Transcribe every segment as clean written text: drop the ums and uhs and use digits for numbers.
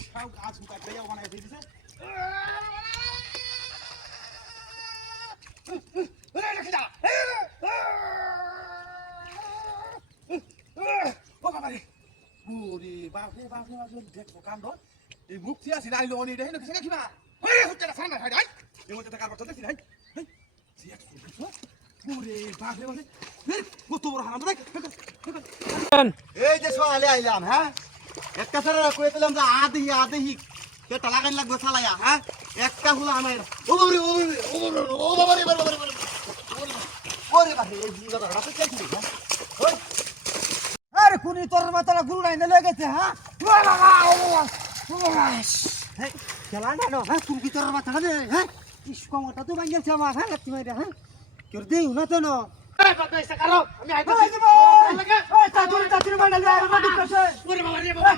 বিশাল গাছ উঠাইয়া বানাই দিয়েছে ওরে বাপরে বাপরে বাপরে দেখো কাণ্ড এই মুক্তি আছে নাইলো অনি এটা হেন কিছু কিবা ওরে হুটটা সামনে হাই হাই এই মধ্যে টাকা করতে দেখি হাই ওরে বাপরে বাপরে কত বড় হারাম দেখ এই যে সকালে আইলাম হ্যাঁ একটা সারা কই পেলাম যে আদি কেটা লাগান লাগবে চালায়া হ্যাঁ একটা হুলা আনাই ও বাবারে ও বাবারে ওরে বাবারে এই জিগা ধরা তো কি হ্যাঁ ওই আরে কোনি তোর মাথাটা গুরু নাই লয়ে গেছে হ্যাঁ ও বাবা ও হেই খেলা না নো হ্যাঁ তুমি তোর মাথাটা দে হ্যাঁ ইস কমটা তো ভাঙিয়েছে আমার হ্যাঁ লাগতে মাইরা হ্যাঁ কেউ দেই না তো না এই বাবা এসে কারো আমি আইতো লাগে ওই তাতুরি মাইরা যায় আর মাটি কইছে ওরে বাবা রে বাবা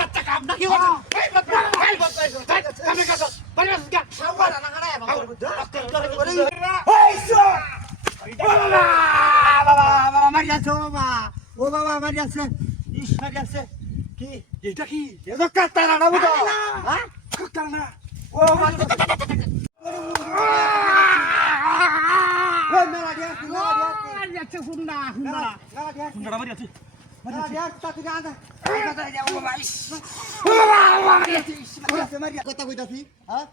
বাচ্চা কাম না কি হচ্ছে এই বাবা আমি কাজ পারি না কি সাবা না খাড়ায় বাবা এই সো বাবা মারিয়াছে বাবা ও বাবা মারিয়াছে ইস মারিয়াছে কি এটা কি এতো কাটারা না বুঝো হ্যাঁ কাকতার না ও মারিয়া মারিয়াছে হুন্ডা হুন্ডা মারিয়াছে কথা কইতাছি হ্যাঁ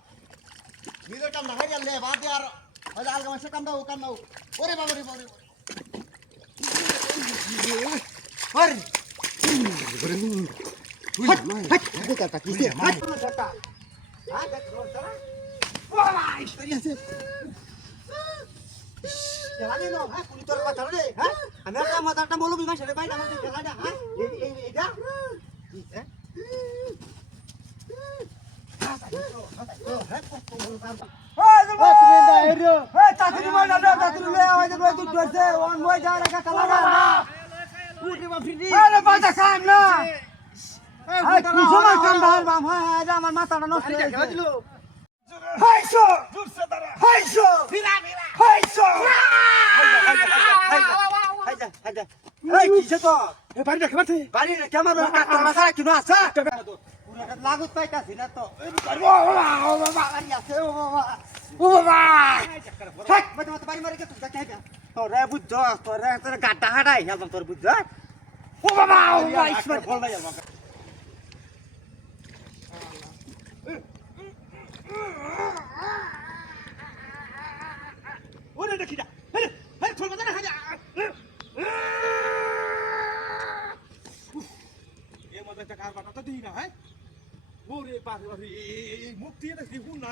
নিজের কাম না হারিয়া লে বাদ আর আলগা মাসে কাম দাও কাম নাও ওরে বাবা রে বাবা ওরে মাথাটা বলো বিমা সেটা বাইরে আমাদের খেলাটা হ্যাঁ এইটা আমার মাথাটা নষ্ট লাগুত পাইতাছি না তো তোরে বুঝছ তোরে তোর গাটা হাঁটাই হেলবাম তোর বুঝছ ও বাবা ও বাবা ইসমার ফল নাই আমার ওরে দেখি যা আরে আরে থল বাজা না হাজা এ মধ্যে টাকা কথা তো দিই না হ্যাঁ ওরে বাপরে বাপরে এই মুক্তি দেখি হুন না